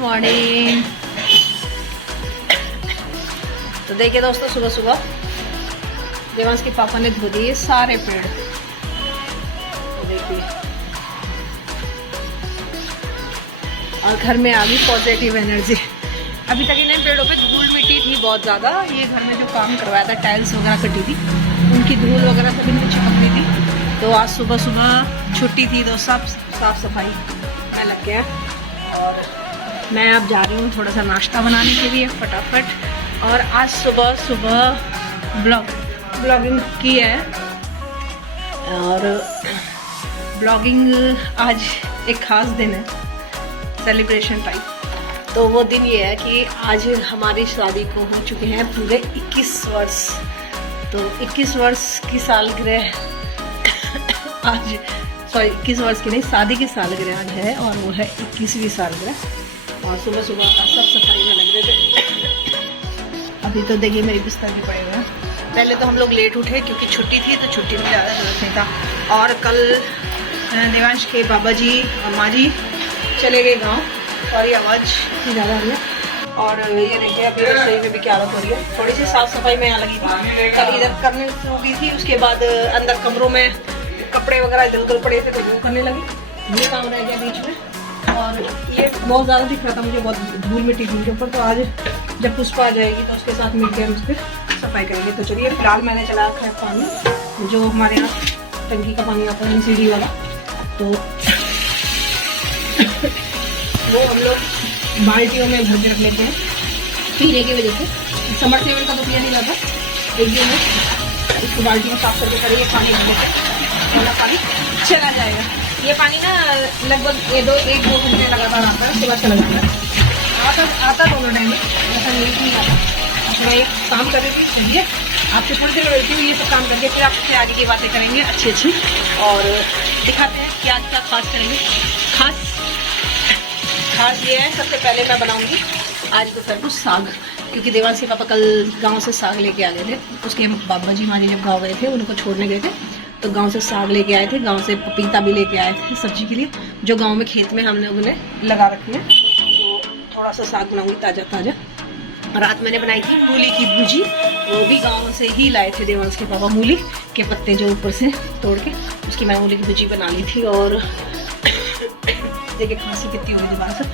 Morning. तो देखिए दोस्तों, सुबह सुबह देवांश के पापा ने धो दिए सारे पेड़। तो देखिए, और घर में आ गई पॉजिटिव एनर्जी। अभी तक इन पेड़ों पे धूल मिट्टी थी बहुत ज़्यादा। ये घर में जो काम करवाया था, टाइल्स वगैरह कटी थी, उनकी धूल वगैरह सब इनमें चिपक गई थी। तो आज सुबह सुबह छुट्टी थी तो सब साफ सफाई में लग गया। और मैं अब जा रही हूँ थोड़ा सा नाश्ता बनाने के लिए फटाफट। और आज सुबह सुबह ब्लॉगिंग की है। और ब्लॉगिंग आज एक ख़ास दिन है, सेलिब्रेशन टाइप। तो वो दिन ये है कि आज हमारी शादी को हो चुके हैं पूरे 21 वर्ष। तो 21 वर्ष की सालगिरह आज, सॉरी 21 वर्ष की नहीं, शादी की सालगिरह आज है और वो है 21वीं सालगिरह। और सुबह सुबह सब सफाई में लग रहे थे। अभी तो देखिए मेरे बिस्तर भी पड़े हुए हैं। पहले तो हम लोग लेट उठे क्योंकि छुट्टी थी, तो छुट्टी में ज़्यादा जरूरत नहीं था। और कल देवांश के बाबा जी और माँ जी चले गए गाँव। सॉरी आवाज़ इतनी ज़्यादा आ रही है। और ये देखिए अभी रसोई में भी क्या हालत हो रही है। थोड़ी सी साफ़ सफाई में यहाँ लगी थी, कल इधर करने हो गई थी। उसके बाद अंदर कमरों में कपड़े वगैरह इधर उधर पड़े थे तो वो करने लगी। ये काम रह गया बीच में। और ये बहुत ज़्यादा दिख रहा था मुझे, बहुत धूल मिट्टी थी उनके ऊपर। तो आज जब पुष्पा आ जाएगी तो उसके साथ मिलकर हम उस पर सफाई करेंगे। तो चलिए, फिलहाल मैंने चला रखा है पानी, जो हमारे यहाँ टंकी का पानी आता है सीढ़ी वाला। तो वो हम लोग बाल्टियों में भर के रख लेते हैं पीने की वजह से। समरसेबल का तो पिया नहीं जाता, एक दिन में इसको बाल्टी में साफ करके करेंगे, पानी भर देते वाला पानी चला जाएगा। ये पानी ना लगभग एक दो घंटे लगातार आता है, उसके बाद चला जाता है। आता दोनों टाइम में, ऐसा नहीं आता। मैं एक काम कर रही थी, समझिए आपसे थोड़ी देर मिलती हूँ। ये सब काम करके फिर आपसे आगे की बातें करेंगे अच्छी अच्छी, और दिखाते हैं कि आज क्या खास करेंगे। खास ये है, सबसे पहले मैं बनाऊंगी आज दोपहर को साग, क्योंकि देवांश के पापा कल गांव से साग लेके आ गए थे। उसके बाबा जी माँ जी जब गाँव गए थे, उनको छोड़ने गए थे, तो गांव से साग लेके आए थे। गांव से पपीता भी लेके आए थे सब्जी के लिए, जो गांव में खेत में हमने उन्हें लगा रखे हैं। तो थोड़ा सा साग बनाऊंगी ताज़ा ताज़ा। रात मैंने बनाई थी मूली की भुजी, वो भी गाँव से ही लाए थे देवांश के पापा। मूली के पत्ते जो ऊपर से तोड़ के, उसकी मैंने मूली की भुजी बना ली थी। और देखिए खांसी कितनी हो गई दोबारा से।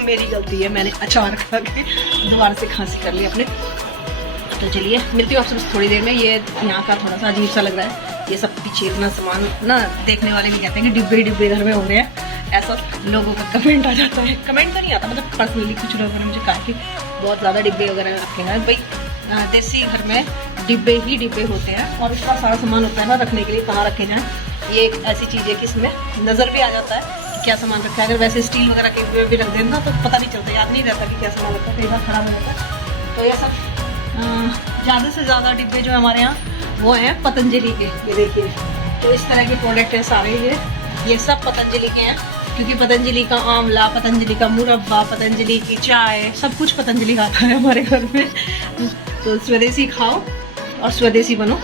मेरी गलती है, मैंने अचार खा के दोबारा से खांसी कर ली अपने। तो चलिए मिलती हूँ आपसे बस थोड़ी देर में। ये यहाँ का थोड़ा सा अजीब सा लग रहा है, ये सब पीछे इतना सामान ना, देखने वाले भी कहते हैं कि डिब्बे डिब्बे घर में हो रहे हैं। ऐसा लोगों का कमेंट आ जाता है। कमेंट तो नहीं आता, मतलब पर्सनली कुछ लोगों ने मुझे कहा कि बहुत ज़्यादा डिब्बे वगैरह आपके हैं। भाई देसी घर में डिब्बे ही डिब्बे होते हैं, और इसका सारा सामान होता है ना रखने के लिए, कहाँ रखे जाएँ। ये एक ऐसी चीज़ है कि इसमें नज़र भी आ जाता है क्या सामान रखा है। अगर वैसे स्टील वगैरह के भी रख देना तो पता नहीं चलता, याद नहीं रहता कि क्या सामान रखा है, कई बार खराब हो जाता है। तो ये सब ज़्यादा से ज़्यादा डिब्बे जो हमारे यहाँ वो हैं पतंजलि के। ये देखिए, तो इस तरह के प्रोडक्ट हैं सारे। ये सब पतंजलि के हैं, क्योंकि पतंजलि का आंवला, पतंजलि का मुरब्बा, पतंजलि की चाय, सब कुछ पतंजलि का आता है हमारे घर में। तो स्वदेशी खाओ और स्वदेशी बनो,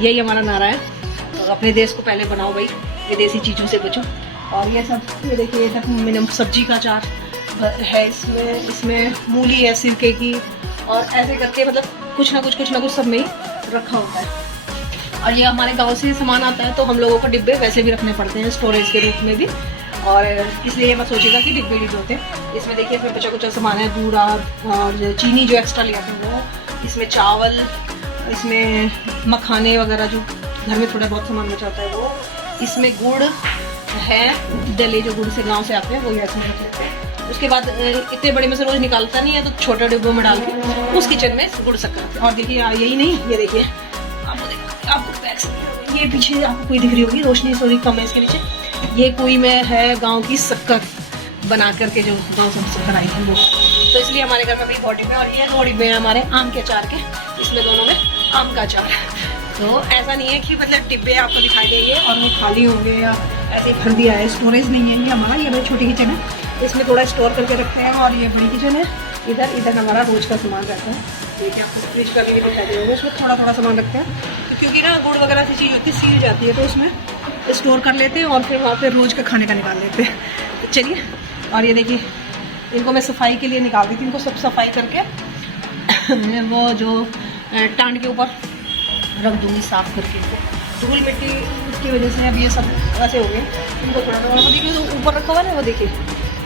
यही हमारा नारा है। तो अपने देश को पहले बनाओ भाई, विदेशी चीज़ों से बचो। और ये सब, ये देखिए, ये तक मैंने सब्जी का अचार है इसमें मूली है सिरके की, और ऐसे करके मतलब कुछ ना कुछ सब में ही रखा होता है। और ये हमारे गांव से सामान आता है, तो हम लोगों को डिब्बे वैसे भी रखने पड़ते हैं स्टोरेज के रूप में भी। और इसलिए मैं सोचेगा कि डिब्बे होते हैं। इसमें देखिए, इसमें बचा कुछ सामान है, दूध और चीनी जो एक्स्ट्रा ले आते हैं वो, इसमें चावल, इसमें मखाने वगैरह जो घर में थोड़ा बहुत सामान बचा होता है वो, इसमें गुड़ है, डले जो गुड़ से गांव से आते हैं वो इसमें रख लेते हैं। उसके बाद इतने बड़े में से रोज निकालता नहीं है, तो छोटे डिब्बों में डाल के उस किचन में गुड़ शक्कर। और देखिए यही नहीं, ये देखिए आपको बैक से ये पीछे आपको कोई दिख रही होगी, रोशनी थोड़ी कम है इसके नीचे। ये कोई में है गाँव की शक्कर बना करके, जो गाँव से शक्कर आई थी वो। तो इसलिए हमारे घर में भी बहुत डिब्बे। और ये 2 डिब्बे हैं हमारे आम के अचार के, इसमें दोनों में आम का अचार है। तो ऐसा नहीं है कि मतलब डिब्बे आपको दिखाई देंगे और वो खाली होंगे या ऐसे भर दिया है। स्टोरेज नहीं है ये हमारा, ये बड़ी छोटी किचन है, इसमें थोड़ा स्टोर करके रखते हैं। और ये बड़ी किचन है, इधर हमारा रोज का सामान रहता है। देखिए आपको फ्रिज का भी दिखाई दे होगा, उसमें थोड़ा थोड़ा सामान रखते हैं, तो क्योंकि ना गुड़ वगैरह से चीज़ होती है सील जाती है, तो उसमें स्टोर कर लेते हैं और फिर वहाँ पे रोज का खाने का निकाल लेते हैं। तो चलिए, और ये देखिए इनको मैं सफाई के लिए निकाल दी थी, इनको सब सफाई करके वो जो टांड के ऊपर रख दूँगी साफ़ करके। इनको धूल मिट्टी की वजह से अब ये सब ऐसे हो गए। इनको थोड़ा थोड़ा वो देखिए ऊपर रखा हुआ है, वो देखिए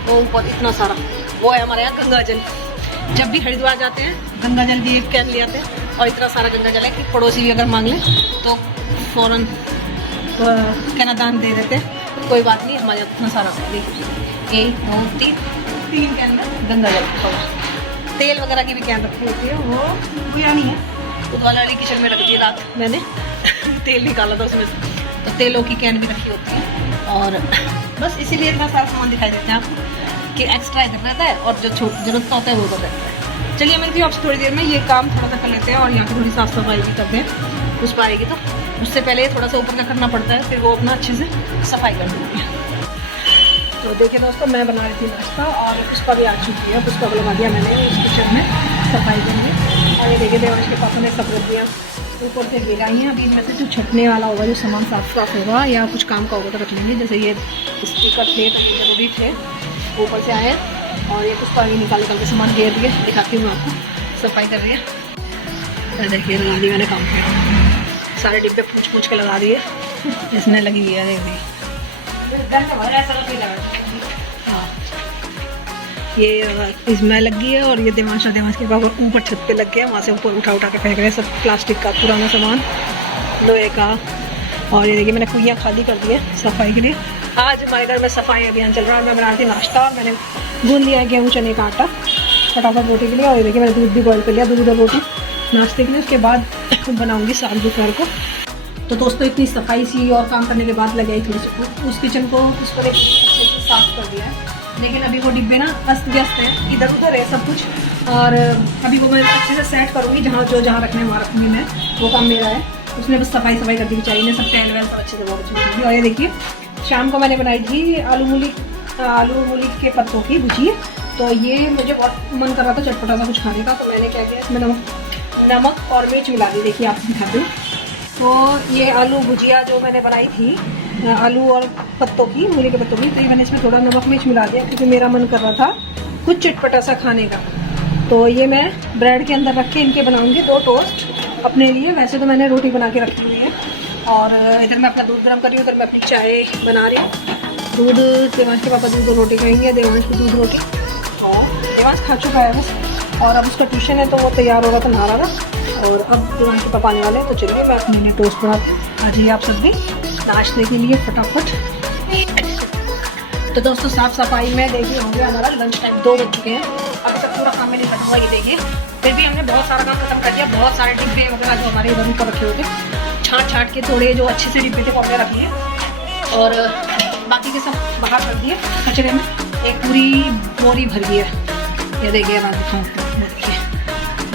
वो ऊपर इतना सारा वो है हमारे यहाँ गंगा जल। जब भी हरिद्वार जाते हैं गंगा जल की एक कैन ले आते हैं और इतना सारा गंगा जल है कि पड़ोसी भी अगर मांग लें तो फ़ौरन कहना दान दे देते हैं। कोई बात नहीं, हमारे यहाँ इतना सारा देखिए 1 2 3 कैन में गंगा जल रखा हुआ। तेल वगैरह की भी कैन रखी होती है, वो यानी है उदवाला वाली किचन में रख दी रात मैंने तेल निकाला था उसमें से, तो तेलों की कैन भी रखी होती है। और बस इसीलिए इतना सारा सामान दिखाई देता है आपको कि एक्स्ट्रा इधर रहता है और जो जरूरत का होता है वो उधर रहता है। चलिए मिलती हूँ आपसे थोड़ी देर में, ये काम थोड़ा सा कर लेते हैं और यहाँ की थोड़ी साफ़ सफाई भी करते हैं। उस पर आएगी तो उससे पहले थोड़ा सा ऊपर का करना पड़ता है, फिर वो अपना अच्छे से सफाई कर देती है। तो देखिए दोस्तों, मैं बना रही थी नाश्ता और पुष्पा भी आ चुकी है। पुष्पा को लगा दिया मैंने उस किचन में सफाई करने। और ये देखिए देवांश के पापा ने सब रख दिया ऊपर से गिराई हैं। अभी इनमें से जो छटने वाला होगा, जो सामान साफ होगा या कुछ काम का होगा तो रख लेंगे। जैसे ये स्पीकर थे तभी ज़रूरी थे, ऊपर से आए और ये पुष्पा भी निकाल के सामान घेर दिए। दिखाती हूँ आपको, सफाई कर रही है। देखिए लगा दी मैंने काम किया, सारे डिब्बे पूछ के लगा दिए। इसमें लगी हुई है देख दी। हाँ ये इसमें लगी है और ये देवांश के पापा ऊपर छत पे लग गया, वहाँ से ऊपर उठा के फेंक रहे हैं सब प्लास्टिक का पुराना सामान, लोहे का। और ये देखिए मैंने कुइयाँ खाली कर दी है सफाई के लिए। आज हमारे घर में सफाई अभियान चल रहा है। मैं बना रही थी नाश्ता और मैंने गूंद लिया है गेहूँ चने का आटा फटाफट रोटी के लिए। और ये देखिए मैंने दूध भी बॉयल कर लिया, दूध और रोटी नाश्ते के लिए। उसके बाद बनाऊँगी साग दोपहर को। तो दोस्तों इतनी सफाई सी और काम करने के बाद लग आई थोड़ी सी उस किचन को उस पर एक अच्छे से साफ़ कर दिया है। लेकिन अभी वो डिब्बे ना अस्त व्यस्त है, इधर उधर है सब कुछ। और अभी वो मैं अच्छे से सेट करूँगी, जहाँ रखने वहाँ रखूँगी मैं, वो काम मेरा है। उसने बस सफाई कर दी बेचारी ने, सब टैल वैल सब अच्छे से बहुत अच्छी। और ये देखिए शाम को मैंने बनाई थी आलू मूली के पत्तों की भुजिया। तो ये मुझे बहुत मन कर रहा था चटपटा सा कुछ खाने का, तो मैंने क्या किया इसमें नमक और मिर्च मिला दी। देखिए आपको दिखाती हूँ। तो ये आलू भुजिया जो मैंने बनाई थी आलू और पत्तों की, मूली के पत्तों की, तो ये मैंने इसमें थोड़ा नमक मिर्च मिला दिया क्योंकि मेरा मन कर रहा था कुछ चटपटा सा खाने का। तो ये मैं ब्रेड के अंदर रख के इनके बनाऊंगी 2 टोस्ट अपने लिए। वैसे तो मैंने रोटी बना के रखी हुई है और इधर मैं अपना दूध गर्म कर रही हूँ, इधर मैं अपनी चाय बना रही हूँ। दूध देवांश के पापा दूध और रोटी खाएंगे, देवांश को दूध रोटी और देवांश खा चुका है बस। और अब उसका ट्यूशन है तो वो तैयार होगा तो नहा रहा था। और अब देवांश के पापा आने वाले हैं, तो चलिए मैं अपने लिए टोस्ट बनाती हूँ। आ जाइए आप सब भी नाश्ते के लिए फटाफट। तो दोस्तों साफ सफाई में देखिए हो गया हमारा लंच टाइम, 2 बज चुके हैं। अभी तक पूरा काम मैंने खत्म हुआ, ये देखिए। फिर भी हमने बहुत सारा काम खत्म कर दिया। बहुत सारे डिब्बे वगैरह जो हमारे इधर ऊपर रखे होते छाट के थोड़े जो अच्छे से डिब्बे थे पौधे रख लिए और बाकी के सब बाहर रख दिए कचरे में। एक पूरी बोरी भर गई है, ये देखिए मैं दिखाऊँ। देखिए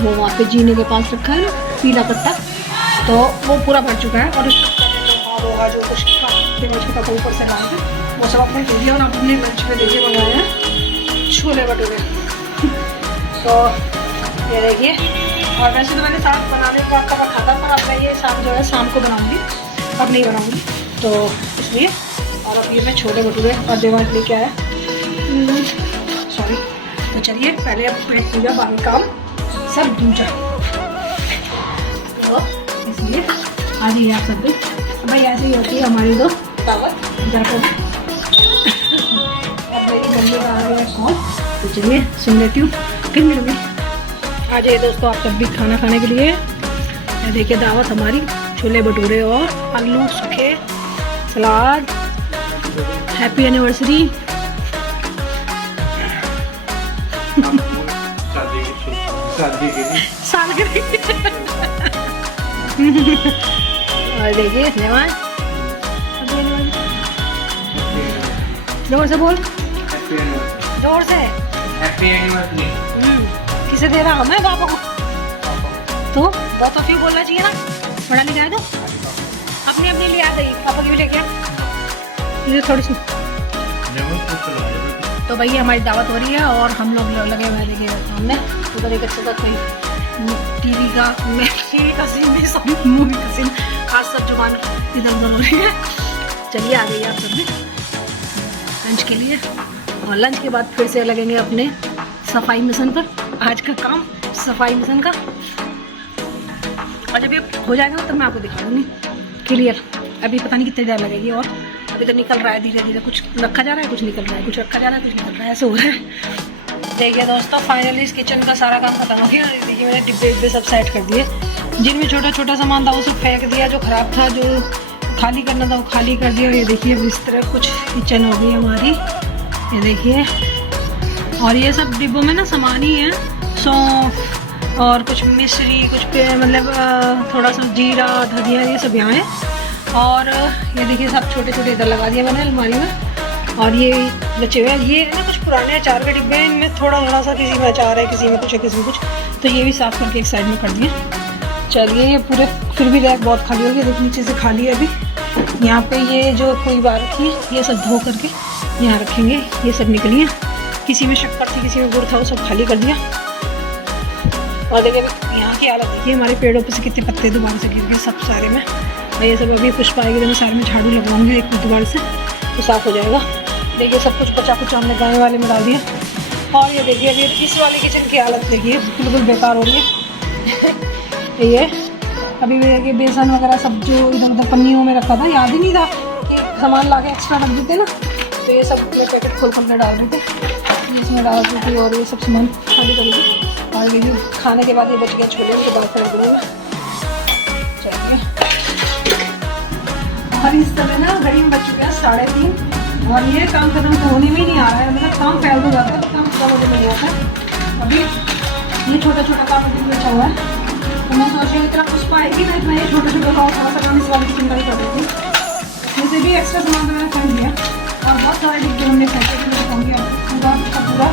वो वहाँ पे जीने के पास रखा है ना पीला पत्ता, तो वो पूरा भर चुका है। और लोहा जो कुछ था ऊपर से लाए थे वो सब अपने दे दिया। और अपने लंच में देखिए मंगाए हैं छोले भटूरे। तो ये देखिए, और वैसे तो मैंने साग बनाने का आपका रखा था, पर अब मैं ये साग जो है शाम को बनाऊंगी, अब नहीं बनाऊंगी तो इसलिए। और अब ये मैं छोले भटूरे और देवांश लेके आया, सॉरी। तो चलिए पहले अब पेट पूजा बाकी काम सब दूजा, तो इसलिए आ जाइए आप सब भी। भाई ऐसे ही होती है हमारी दो दावत जाकर। अब मेरी मम्मी का आ गया कॉल, तो चलिए सुन लेती हूँ फिर मिलूंगी। आ जाइए दोस्तों आप सब भी खाना खाने के लिए। देखिए दावत हमारी छोले भटूरे और आलू सूखे सलाद। Happy anniversary. साल के और देखिए देवांश जोर से बोल, जोर से। Happy anniversary. किसे दे रहा हूँ मैं? पापा को। तो बहुत ऑफ यू बोलना चाहिए ना, बड़ा लिखा है तो अपनी अपनी ले आ गई, पापा की भी लेके ये थोड़ी सी। तो भैया हमारी दावत हो रही है और हम लोग लगे हुए देखिए सामने। उधर एक अच्छा सा कोई टीवी का सीन भी, सॉरी मूवी का सीन। आज सब जुबान इधर उधर हो रही है। चलिए आ गई आप सब भी लंच के लिए। और लंच के बाद फिर से लगेंगे अपने सफाई मिशन पर। आज का काम सफाई मिशन का, और जब ये हो जाएगा तब मैं आपको दिखा दूँगी क्लियर। अभी पता नहीं कितनी देर लगेगी, और अभी तो निकल रहा है धीरे धीरे, कुछ रखा जा रहा है कुछ निकल रहा है, कुछ रखा जा रहा है कुछ निकल रहा है, ऐसे हो रहा है। देखिए दोस्तों फाइनली इस किचन का सारा काम खत्म हो गया। देखिए मैंने डिब्बे डिब्बे सब सेट कर दिए, जिनमें छोटा छोटा सामान था वो सब फेंक दिया, जो ख़राब था जो खाली करना था वो खाली कर दिया। और ये देखिए इस तरह कुछ किचन हो गई हमारी, ये देखिए। और ये सब डिब्बों में ना सामान ही है, सौंफ और कुछ मिश्री, कुछ मतलब थोड़ा सा जीरा धनिया, ये सब यहाँ है। और ये देखिए सब छोटे छोटे इधर लगा दिया मैंने अलमारी में। और ये बचे हुए ये ना कुछ पुराने अचार के डिब्बे हैं, इनमें थोड़ा थोड़ा सा किसी में अचार है, किसी में कुछ है, किसी में कुछ, तो ये भी साफ़ करके एक साइड में कर दिए। चलिए ये पूरे फिर भी रैक बहुत खाली हो गई, देखिए नीचे से खाली है अभी। यहाँ पे ये जो कोई बार थी ये सब धो करके यहाँ रखेंगे, ये सब निकली है, किसी में शक्कर थी किसी में गुड़ था, वो सब खाली कर दिया। और देखिए अभी यहाँ की हालत देखिए, हमारे पेड़ों पर से कितने पत्ते दोबारा से गिर गए सब सारे में। और ये सब अभी पुष्प आएगी तो मैं सारे में झाड़ू लगवाऊंगी एक दोबारा से, तो साफ़ हो जाएगा। देखिए सब कुछ बचा कुछ हमने गाय वाले में डाल दिया। और ये देखिए अभी इस वाले किचन की हालत देखिए बिल्कुल बेकार हो रही है। ये अभी देखिए बेसन वगैरह सब जो इधर उधर पन्नियों में रखा था, याद ही नहीं था कि सामान ला के एक्स्ट्रा रख देते ना, तो ये सब मैं पैकेट खोल कर डाल देते, इसमें डाल देती और ये सब सामान खाली कर दी। और ये खाने के बाद ये बच गया छोले, उनके बाद कर दूँगा। चलिए और इस समय ना घड़ी में बच चुके हैं 3:30, और ये काम खत्म होने में ही नहीं आ रहा है, मतलब काम फैल हो जाता है तो काम खत्म होने में नहीं आता है। अभी ये छोटा छोटा काम अभी बचा हुआ है, तो मैं सोच रही हूँ इतना पुष्प आएगी ना, इतना ये छोटा छोटा काम थोड़ा सा काम इस वाले की चिंता ही कर रही थी। जैसे भी एक्स्ट्रा सामान तो मैंने फेंक दिया, और बहुत सारे डिब्बे हमने फेंके थे, मैं कहूँगी पूरा का पूरा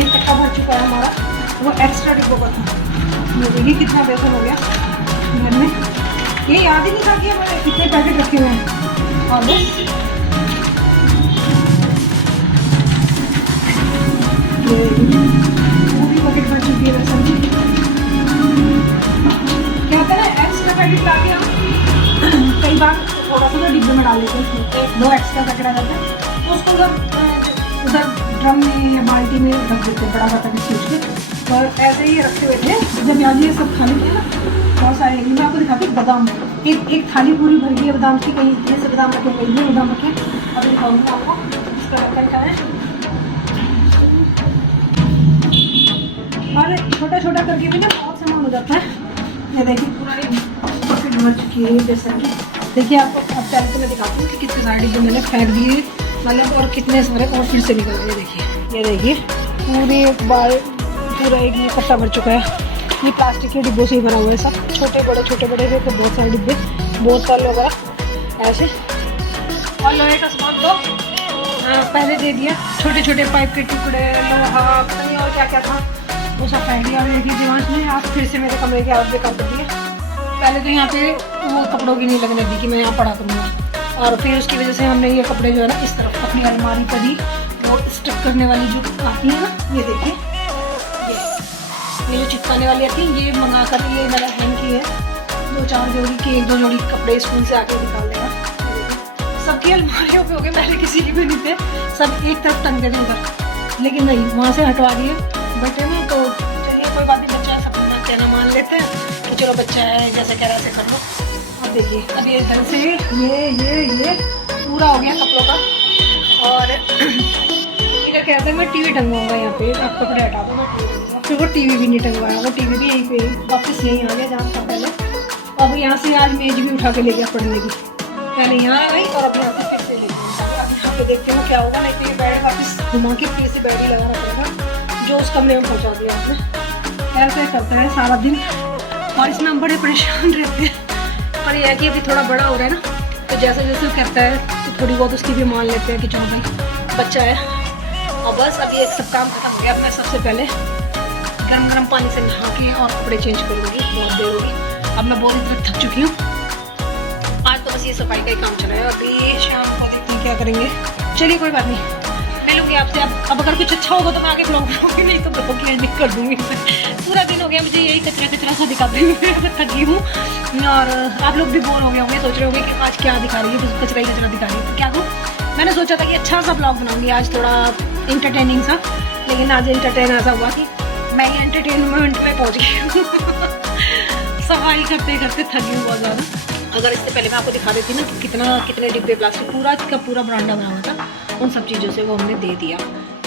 एक कट्टा भर चुका है हमारा, वो एक्स्ट्रा डिब्बों का था। ये देखिए कितना बेसन हो गया घर में, ये याद ही नहीं था कि हमारे कितने पैकेट रखे हुए हैं। और बस पूरी पैकेट भर चुकी है बेसन की। क्या होता है ना एक्स्ट्रा पैकेट ला के हम कई बार थोड़ा सा डिब्बे में डाल देते हैं, 1-2 एक्स्ट्रा पैकेट आ जाता है, तो उसको उधर ड्रम में या बाल्टी में रख देते हैं बड़ा बड़ा पैकेट सोच के। और ऐसे ही रखे हुए थे, जब यहाँ ये सब खाली थे ना बहुत सारे, मैं आपको दिखाती हूँ बादाम, एक थाली पूरी भर गई है बादाम की, कहीं इतने से बादाम रखे, कहीं ये बादाम रखे। अब दिखाऊंगी आपको इसका रखा क्या है। और छोटा छोटा करके भी ना बहुत सामान हो जाता है। ये देखिए पूरा एक पैकेट भर चुकी है बेसन की। देखिए आपको अब पहले तो मैं दिखाती हूँ कि कितने सारे डिब्बे मैंने फेंक दिए, मतलब और कितने सारे और फिर से निकल गए। ये देखिए पूरे एक बार पूरा एक ये कट्टा भर चुका है। ये प्लास्टिक के डिब्बों से ही भरा हुआ है सब, छोटे बड़े से, तो बहुत सारे डिब्बे, बोतल वगैरह ऐसे। और लोहे का सामान तो पहले दे दिया, छोटे छोटे पाइप के टुकड़े, लोहा, पता नहीं और क्या क्या था, वो सब फेंक दिया। और देखिए दिवांश ने आज फिर से मेरे कमरे के हाथ बेकार कर दिए। पहले तो यहाँ पे वो कपड़ों की नहीं लगने दी कि मैं यहाँ पड़ा करूँगा, और फिर उसकी वजह से हमने ये कपड़े जो है ना इस तरफ अपनी अलमारी पर ही वो स्टक करने वाली जो आती है ना, ये देखिए ये जो चिपकाने वाली आती है, ये मंगा कर ये मेरा हैंग की है, 2-4 जोड़ी की 1-2 जोड़ी कपड़े स्कूल से आके निकाल देगा। सबकी अलमारियों पे हो गए, पहले किसी की भी नहीं थे, सब एक तरफ टंग गए थे उधर, लेकिन नहीं वहाँ से हटवा दिए बटे में। तो चलिए कोई बात नहीं, बच्चा है सब कहना मान लेते हैं कि चलो बच्चा है जैसे कह रहा है कर लो। अब देखिए अब ये इधर से ये पूरा हो गया कपड़ों का। और इधर कहते हैं मैं टीवी टंगवाऊंगा यहाँ पे, आप कपड़े हटा दो मैं टीवी टंगवाऊंगा, फिर वो टीवी भी नहीं टंगवाया, वो टीवी भी यहीं पे वापस यहीं आ गया जहाँ था पहले। अब यहाँ से आज मेज भी उठा के ले गया पढ़ने की, पहले यहाँ आ गई और अब यहाँ से फिर से ले गई। अब यहाँ पे देखते हैं क्या होगा, नहीं तो ये बैड वापस घुमा के फिर से बैड ही लगाना पड़ेगा जो उस कमरे में पहुँचा दिया आपने। ऐसे करता है सारा दिन, और इसमें हम बड़े परेशान रहते हैं। पर यह है कि अभी थोड़ा बड़ा हो रहा है ना, तो जैसे जैसे वो कहता है तो थोड़ी बहुत उसकी भी मान लेते हैं कि चलो भाई बच्चा है। और बस अभी एक सब काम खत्म हो गया। अब मैं सबसे पहले गर्म गर्म पानी से नहा के और कपड़े चेंज करूँगी, बहुत देर होगी। अब मैं बहुत इधर थक चुकी हूँ, आज तो बस ये सफाई का ही काम चला है। अभी शाम को देखते हैं क्या करेंगे। चलिए कोई बात नहीं, मिलूंगी आपसे। अब अगर कुछ अच्छा होगा तो मैं आगे ब्लॉग बनाऊंगी, नहीं तो ब्लॉग की एडिट कर दूंगी। पूरा दिन हो गया मुझे यही कचरा सा दिखाते हुए, मैं थकी हूँ। और आप लोग भी बोर हो गए होंगे, सोच रहे होंगे कि आज क्या दिखा रही है, कचरा ही कचरा दिखा रही है। तो क्या करूँ, मैंने सोचा था कि अच्छा सा ब्लॉग बनाऊंगी आज, थोड़ा इंटरटेनिंग सा, लेकिन आज एंटरटेन ऐसा हुआ कि मैं एंटरटेनमेंट में पहुंच गई सफाई करते करते थक गई बहुत ज़्यादा। अगर इससे पहले मैं आपको दिखा देती ना कि कितने डिब्बे प्लास्टिक पूरा का पूरा बरांडा बना हुआ था, उन सब चीज़ों से वो हमने दे दिया।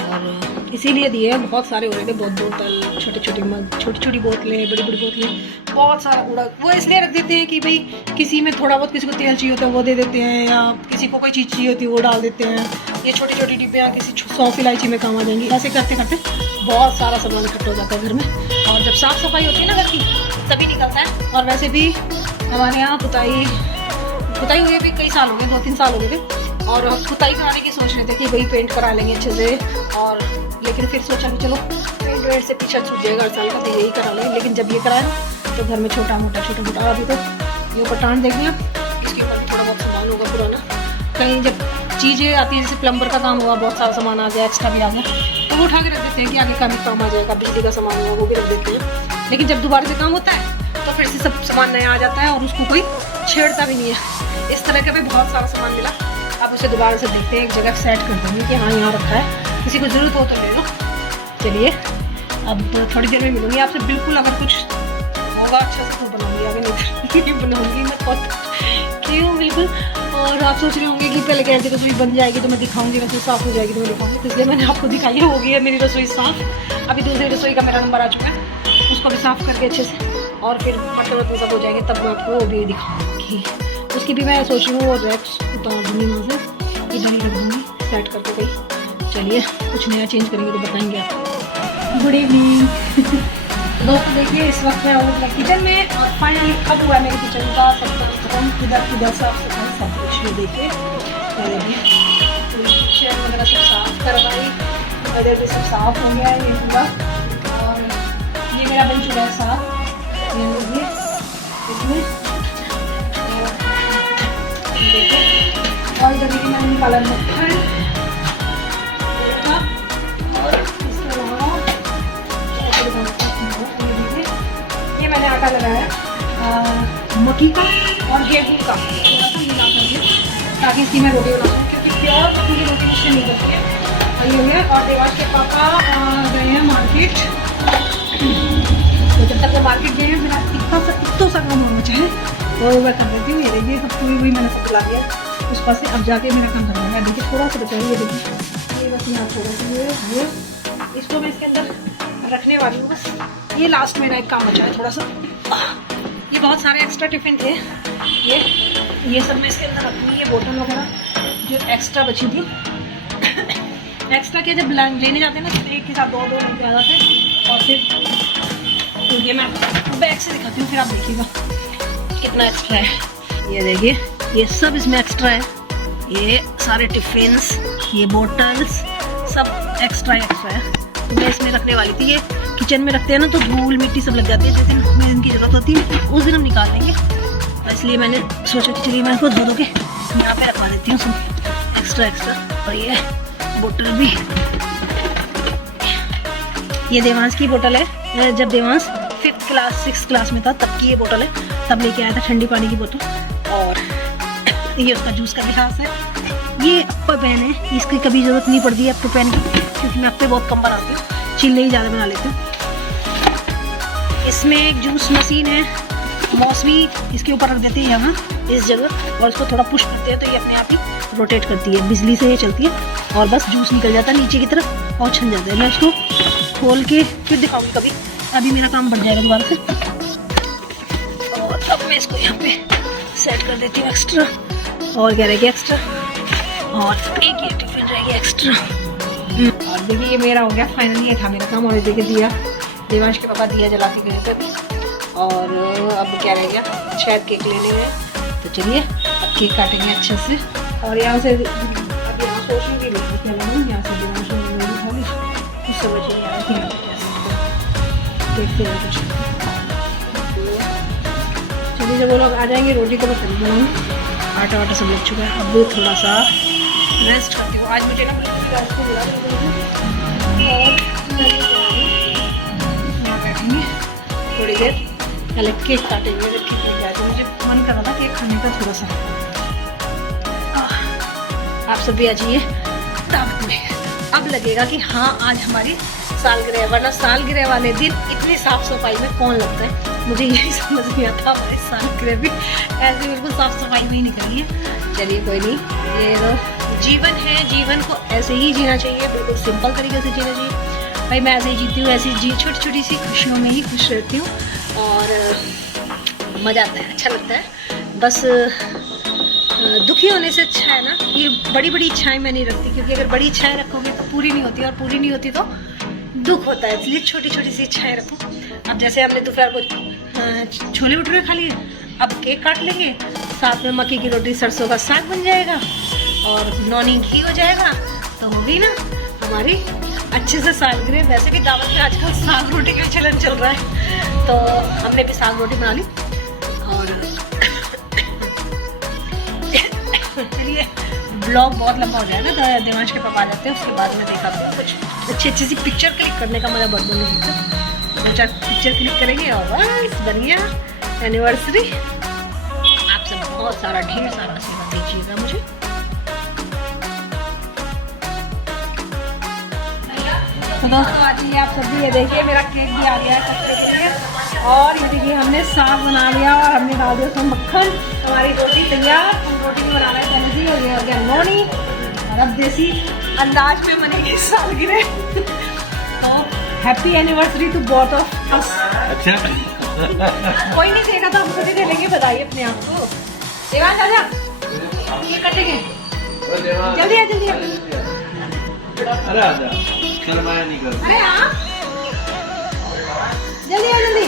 और इसीलिए दिए हैं, बहुत सारे हो रहे थे, बहुत बोतल, छोटी छोटी मग, छोटी छोटी बोतलें, बड़ी बड़ी बोतलें, बहुत सारा कूड़ा वो इसलिए रख देते हैं कि भाई किसी में थोड़ा बहुत, किसी को तेल चाहिए होता है वो दे देते हैं, या किसी को कोई चीज़ चाहिए होती है वो डाल देते हैं। ये छोटी छोटी डिब्बियाँ किसी सौंफ इलायची में काम आ जाएंगी। ऐसे करते करते बहुत सारा सामान इकट्ठा हो जाता है घर में, और जब साफ़ सफाई होती है ना घर की तभी निकलता है। और वैसे भी हमारे यहाँ पुताई हुए भी कई साल हो गए, 2-3 साल हो गए थे, और पुताई कराने की सोच रहे थे कि भाई पेंट करा लेंगे अच्छे से, और लेकिन फिर सोचा कि चलो पेंट वेंट से पीछा छूट जाएगा हर साल का, तो यही करा लेंगे। लेकिन जब ये कराया तो घर में छोटा मोटा अभी तो ये ऊपर टाँट देख लिया, इसके ऊपर थोड़ा बहुत सामान होगा पुराना। कहीं जब चीज़ें आती है, जैसे प्लम्बर का काम हुआ, बहुत सारा सामान आ गया, एक्स्ट्रा भी आ गया, तो वो उठा के रख देते हैं कि आगे का भी काम आ जाएगा। बिजली का सामान हुआ वो भी रख देते हैं, लेकिन जब दोबारा से काम होता है तो फिर से सब सामान नया आ जाता है और उसको कोई छेड़ता भी नहीं है। इस तरह का भी बहुत सारा सामान मिला। अब उसे दोबारा से देखते हैं, एक जगह सेट कर देंगे कि हाँ यहाँ रखा है, किसी को ज़रूरत हो तो ले लो। चलिए अब थोड़ी देर में मिलूंगी आपसे। बिल्कुल अगर कुछ होगा अच्छा से तो बनाऊंगी, आगे नहीं बनाऊंगी मैं खुद, क्यों बिल्कुल। और आप सोच रहे होंगे कि पहले कहते रसोई बन जाएगी तो मैं दिखाऊंगी, रसोई साफ़ हो जाएगी तो मैं दिखाऊंगी, तो इसलिए मैंने आपको दिखाई हो गई है मेरी रसोई साफ़। अभी दूसरी रसोई का मेरा नंबर आ चुका है, उसको भी साफ़ करके अच्छे से, और फिर बर्तन सब हो जाएंगे तब मैं आपको वो भी दिखाऊंगी। उसकी भी मैं सोच रही हूँ वो रैक्स उतार दूँगी वहाँ से, इधर ही रख दूँगी सेट करके कहीं। चलिए कुछ नया चेंज करेंगे तो बताएंगे आपको। गुड इवनिंग दोस्तों, देखिए इस वक्त मैं हूँ किचन में, और फाइनली अब हुआ मेरे किचन का सब काम खत्म, किधर साफ सफाई सब कुछ। ये देखिए किचन वगैरह सब साफ करवाई, इधर भी सब साफ हो गया है ये पूरा, और ये मेरा बन चुका है साफ। ये इसमें और इधर देखिए मैंने निकाला मक्खन, ये मैंने आटा लगाया मक्की का और गेहूँ का थोड़ा सा मिला करके, ताकि इसकी मैं रोटी बना सकूँ, क्योंकि प्योर मक्की की रोटी मुझसे नहीं बनती है। और ये है, और देवाश के पापा गए हैं मार्केट, तो जब तक वो मार्केट गए हैं मेरा इतना सा काम होना चाहे वो मैं कर देती हूँ। ये देखिए सब पूरी हुई मैंने सब बुला दिया उस पास से, अब जाके मेरा काम करना है। देखिए थोड़ा सा बचा, ये देखिए ये बस यहाँ थोड़ा सा ये इसको मैं इसके अंदर रखने वाली हूँ बस। ये लास्ट मेरा एक काम बचा है थोड़ा सा। ये बहुत सारे एक्स्ट्रा टिफिन थे, ये सब मैं इसके अंदर रखूँगी। ये बोतल वगैरह जो एक्स्ट्रा बची थी, एक्स्ट्रा क्या जब लेने जाते हैं ना तो एक के साथ दो लेके आ जाते हैं, और फिर तो ये मैं बैग से दिखाती हूँ, फिर आप देखिएगा कितना एक्स्ट्रा है। ये देखिए ये सब इसमें एक्स्ट्रा है, ये सारे टिफिन्स, ये बोटल्स सब एक्स्ट्रा है। तो मैं इसमें रखने वाली थी। ये किचन में रखते हैं ना तो धूल मिट्टी सब लग जाती है, जिस दिन इनकी ज़रूरत होती है उस दिन हम निकाल देंगे, इसलिए मैंने सोचा कि चलिए मैं इसको धो के यहाँ पे रखवा देती हूँ सब एक्स्ट्रा। और ये बोतल भी, ये देवांश की बोतल है, जब Devansh 5th class 6th class में था तब की ये बोतल है, तब लेके आया था ठंडी पानी की बोतल। और ये उसका जूस का गिलास है। ये अप्पा पैन है, इसकी कभी ज़रूरत नहीं पड़ती है अप्पा पैन की, क्योंकि मैं अप्पे बहुत कम बनाती हूँ, चिल्ले ही ज़्यादा बना लेती हूँ। इसमें एक जूस मशीन है, मौसमी इसके ऊपर रख देते हैं यहाँ इस जगह, और इसको थोड़ा पुश करते हैं तो ये अपने आप ही रोटेट करती है, बिजली से ये चलती है, और बस जूस निकल जाता है नीचे की तरफ और छन जाता है। मैं इसको खोल के फिर दिखाऊंगी कभी, अभी मेरा काम बढ़ जाएगा दोबारा से। और अब मैं इसको यहाँ पे सेट कर देती हूँ एक्स्ट्रा, और क्या रहेगी एक्स्ट्रा, और एक ये टिफिन रहेगी एक्स्ट्रा। और देखिए ये मेरा हो गया फाइनली, ये था मेरा काम। और देखिए दिया, देवांश के पापा दिया जला के गए थे अभी, और अब क्या रह गया, शायद केक लेने में। तो चलिए अब केक काटेंगे अच्छे से। और यहाँ से अब यहाँ सोचूँ भी नहीं क्या लगाऊँ, यहाँ से देवांश कुछ समझ नहीं आ रहा है, देखते हैं कुछ। चलिए जब वो लोग आ जाएंगे रोटी तो मैं तभी बनाऊँ, आटा वाटा सब लग चुका है। अब थोड़ा सा रेस्ट करती हूँ, आज मुझे ना उसको बुला बैठेंगे थोड़ी देर, पहले केक काटेंगे। जब केक लेके आते मुझे मन कर रहा था केक खाने का थोड़ा सा। आप सब भी आ जाइए दावत में। अब तब लगेगा कि हाँ आज हमारी सालगिरह है, वरना सालगिरह वाले दिन इतनी साफ सफाई में कौन लगता है। मुझे यही समझ नहीं आता, हमारी सालगिरह भी ऐसे बिल्कुल साफ सफाई में ही निकली है। चलिए कोई नहीं, ये तो जीवन है, जीवन को ऐसे ही जीना चाहिए, बिल्कुल सिंपल तरीके से जीना चाहिए। भाई मैं ऐसे ही जीती हूँ, ऐसी छोटी छोटी सी खुशियों में ही खुश रहती हूँ और मज़ा आता है, अच्छा लगता है। बस दुखी होने से अच्छा है ना कि बड़ी बड़ी इच्छाएं मैं नहीं रखती, क्योंकि अगर बड़ी इच्छाएं रखोगे तो पूरी नहीं होती, और पूरी नहीं होती तो दुख होता है। इसलिए छोटी छोटी सी इच्छाएं रखो। अब जैसे हमने दोपहर को छोले भटूरे खा लिए, अब केक काट लेंगे, साथ में मक्की की रोटी सरसों का साग बन जाएगा और नॉनी घी हो जाएगा, तो हो गई ना हमारी अच्छे से सालगिरह। वैसे भी दावत में आजकल साग रोटी का चलन चल रहा है, तो हमने भी साग रोटी बना ली। और चलिए ब्लॉग बहुत लंबा हो जाएगा, तो देवांश के पापा आ जाते हैं, उसके बाद में देखा कुछ अच्छी सी पिक्चर क्लिक करने का मजा बहुत बन रहा है। तो पिक्चर क्लिक करेंगे और बस बढ़िया एनिवर्सरी। आप सब बहुत सारा ढेर सारा आशीर्वाद दीजिएगा मुझे। तो दोस्तों आज ये आप सब भी ये देखिए, मेरा केक भी आ गया है कटने के लिए, और ये देखिए हमने साग बना लिया और हमने डाल दिया उसमें मक्खन। हमारी रोटी तैयार, हम रोटी में बना रहे हैं तनुजी, और ये हो गया नॉनी, और अब देसी अंदाज में मनेगी सालगिरह। तो happy anniversary to both of us. अच्छा कोई नहीं देगा तो हम खुद ही दे लेंगे बधाई अपने आप को। देवांश आजा, ये कटेंगे, जल्दी आ जल्दी आ। अरे आजा, शर्माया नहीं कर। अरे हाँ जल्दी आ जल्दी।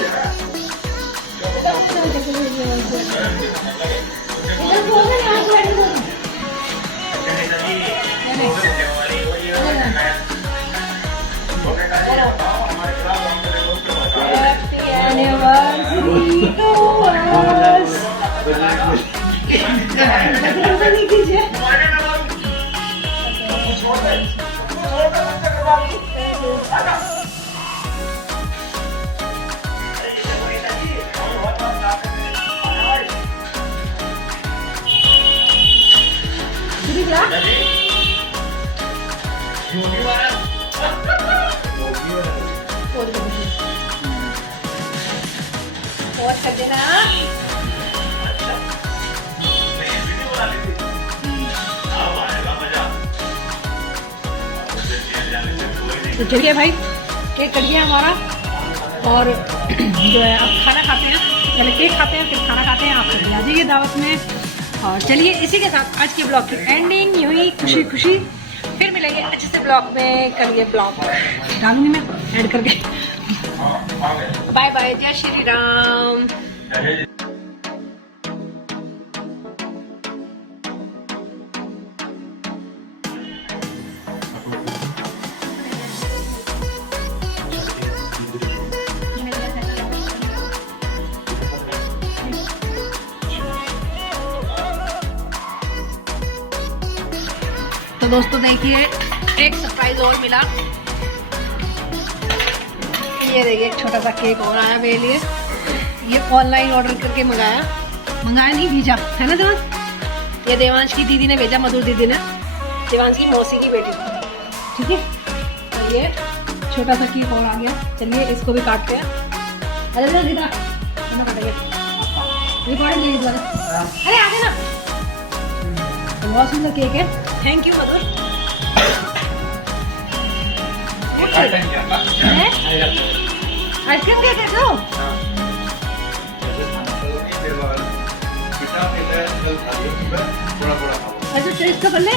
और कर देना। तो चलिए भाई, केक कट गया हमारा, और जो है अब खाना खाते हैं। पहले केक खाते हैं फिर खाना खाते हैं। आप सब आ जाइए दावत में। और चलिए इसी के साथ आज के ब्लॉग की एंडिंग, यूं ही खुशी खुशी फिर मिलेंगे अच्छे से ब्लॉग में। कल ये ब्लॉग डालूंगी मैं ऐड करके। बाय बाय, जय श्री राम। तो दोस्तों देखिए एक सरप्राइज और मिला। ये देखिए एक छोटा सा केक और आया मेरे लिए। ये ऑनलाइन ऑर्डर करके मंगाया नहीं, भेजा है ना देवांश। ये देवांश की दीदी ने भेजा, मधुर दीदी ने, देवांश की मौसी की बेटी। ठीक है, और ये छोटा सा केक और आ गया। चलिए इसको भी काटते हैं। अरे काटेंगे, अरे आगे ना। बहुत सुंदर केक है, thank you Madhur. Ice cream cake है तो अच्छा टेस्ट तो कर ले।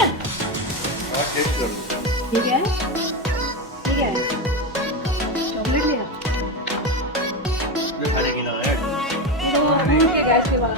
ठीक है ठीक है, चॉकलेट लिया तो गैस के बाद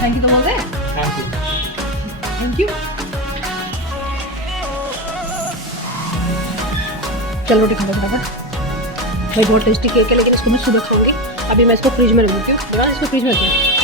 थैंक यू तो बोल रहे हैं। Thank you. चलो रोटी खाते फटाफट। भाई बहुत टेस्टी केक है, लेकिन इसको मैं सुबह खाऊंगी। अभी मैं इसको फ्रिज में रख देती हूँ। इसको फ्रिज में रखती हूँ।